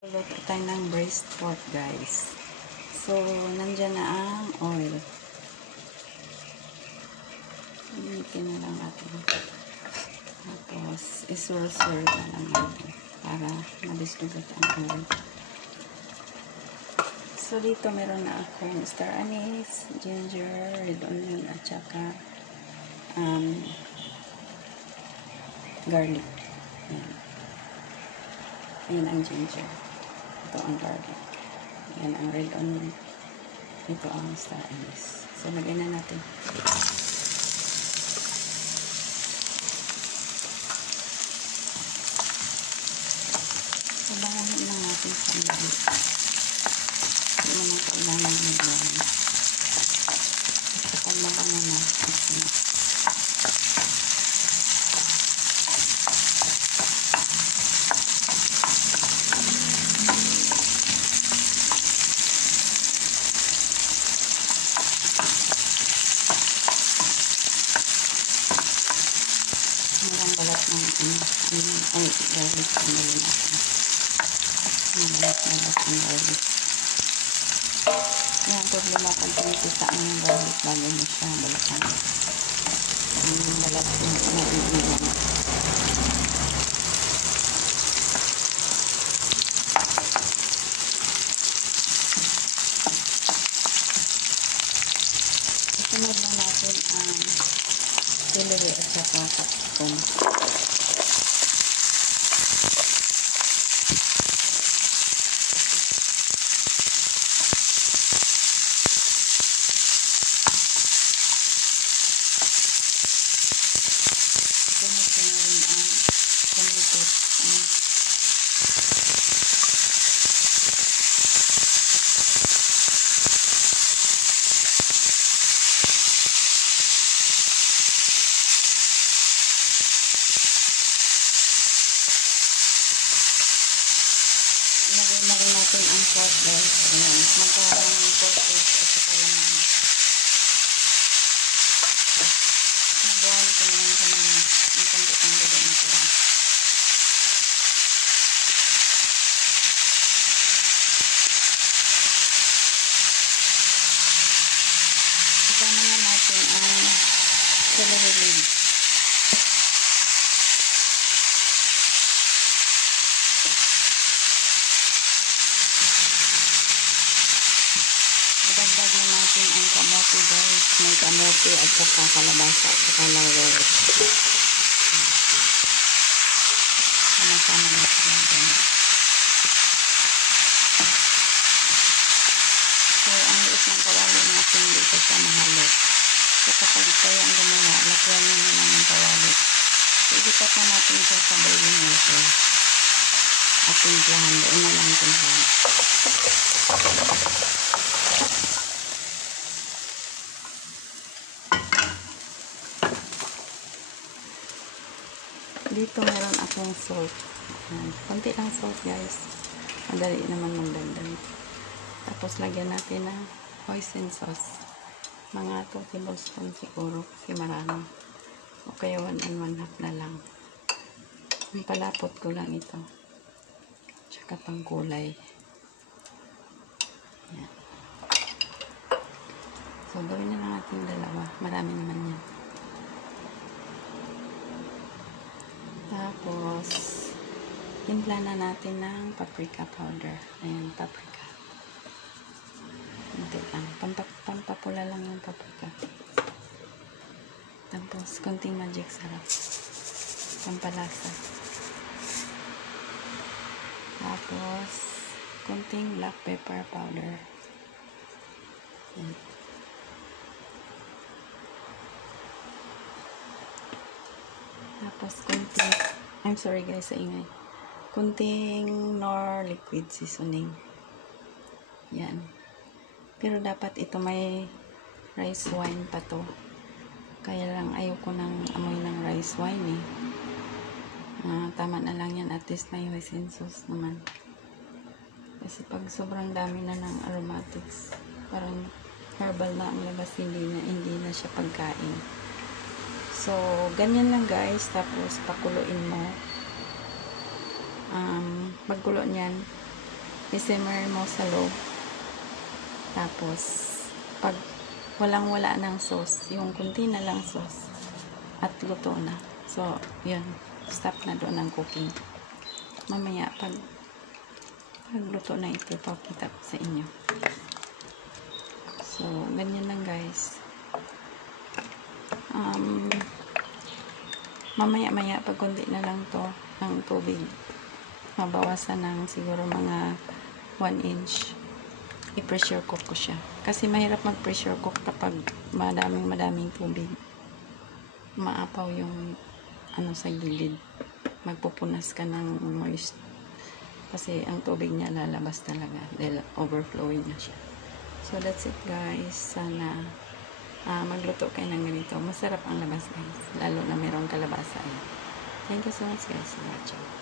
Luto tayo ng braised pork, guys. So, nandyan na ang oil. Initin na lang natin. Tapos, isur-sur na lang natin para mabisdugot ang oil. So, dito meron na akong star anise, ginger, red onion, at saka garlic. Ayan. Ayan ang ginger. Ito ang garlic. Ayan ang red onion. Ito ang star anise. So, lagay na natin. So, bangahin lang natin sa mga. Hindi naman kailangan mag-brown. Kapag mabango na, ito na. Marang balat ng garlic ang dali natin. Balat ng garlic. Yan, problema pag pinipisa mo yung garlic bago mo siya balatan. Yung balat yung naiiwan. Sunod na natin ang celery at saka capsicum. Sunod ko na rin ang tomatoes. Ilagay na rin natin ang pork guys. Ayan, magkaroon ng pork ribs at saka laman. Nabuhan ko na yung kanina. Yung kanto-kanto doon na sila. Isama na natin ang celery leaves. Idagdag na natin ang kamote guys. May kamote at saka kalabasa at saka laurel. Sama-sama na sila dyan. So, ang liit ng kawali natin dito sa mahalo. So, kapag kayo ang gumawa, lakyan nyo na ng kawali. So, ilipat na natin siya sa boiling water. At timplahan. Doon na lang timplahan. Dito meron akong salt. Konti lang salt guys. Madali naman magdagdag. Tapos lagyan natin ng hoisin sauce. Mga 2 tablespoons siguro kasi marami. O kaya 1 1/2 na lang. Palapot ko lang ito. Tsaka pangkulay. Yan. So gawin na lang natin dalawa. Marami naman yan. Tapos, timpla na natin ng paprika powder. Ayan, paprika. Hindi lang. Pampapula lang yung paprika. Tapos, konting magic sarap. Pampalasa. Tapos, konting black pepper powder. Ayan. Tapos, konting, I'm sorry guys sa ingay. Konting Knorr liquid seasoning. Yan. Pero dapat ito may rice wine pa to. Kaya lang ayoko ng amoy ng rice wine eh. Tama na lang yan. At least may hoisin sauce naman. Kasi pag sobrang dami na ng aromatics, parang herbal na ang labas, hindi na siya pagkain. So, ganyan lang guys. Tapos, pakuluin mo. Pagkulo niyan, i-simmer mo sa low. Tapos, pag walang-wala ng sauce, yung kunti na lang sauce, at luto na. So, yun. Stop na doon ang cooking. Mamaya, pag luto na ito, papakita ko sa inyo. So, ganyan lang guys. Mamaya-maya, pag kunti na lang to, ang tubig, mabawasan ng siguro mga 1 inch. I-pressure cook ko siya. Kasi mahirap mag-pressure cook kapag madaming tubig. Maapaw yung ano sa gilid. Magpupunas ka ng moist. Kasi ang tubig niya lalabas talaga dahil overflowing na siya. So that's it guys. Sana magluto kayo ng ganito. Masarap ang labas guys. Lalo na merong kalabasa. Thank you so much guys for watching.